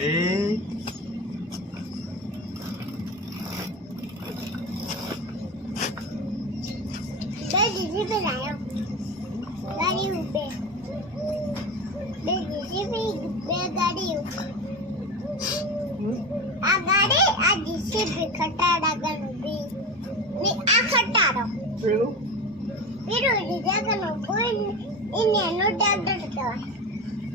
એ JCB લાયો ગાડી ઉભે બે જીસીબી બે ગાડી આ ગાડી આ જીસીબી ખટાડા ગણ ઉભી ને આ ખટાડો પેલું લીધા કનો કોઈ ઇને નો ટ્રેક્ટર કહેવાય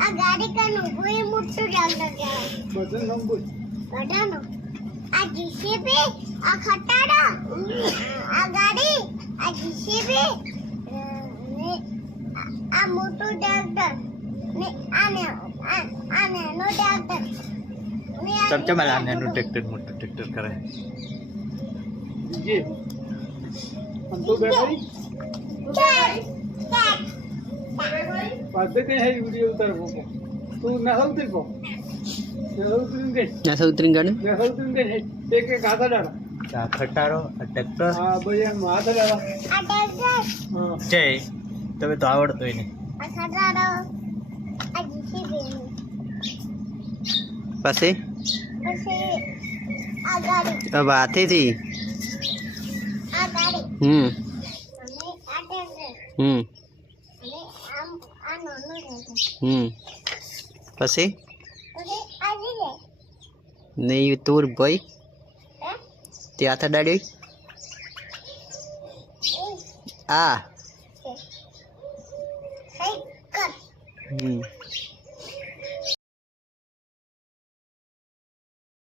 આ ગાડી કનો કોઈ મોટું ટ્રેક્ટર કહેવાય બધું નંબર બધાનો આ જીસીબી આ ખટાડો આ ગાડી આ જીસીબી ને આ મોટું ટ્રેક્ટર ને આને નો ટ્રેક્ટર ને ચમચમાલા નેનું ટ્રેક્ટર મોટું ટ્રેક્ટર કરે ये हम तो बैठे पाते के है वीडियो उतर वो तू ना उतर को ऐसा उतरी गाड़ी एक एक हाथ डाला આ ખટારો આ ટ્રેક્ટર हां भैया हाथ डाला આ ટ્રેક્ટર हां જય તમે તો આવડતોય નહીં આ ખટાડો આ જીસીબી पासे પછી આ ગાડી अब आते थी આ ગાડી हम्म અને આ ટ્રેક્ટર हम्म અને આમ આ નાનું ટ્રેક્ટર हम्म पासे પછી આ લીધે नहीं तोर भाई હે ते आता डाड़ी आ સાયકલ हम्म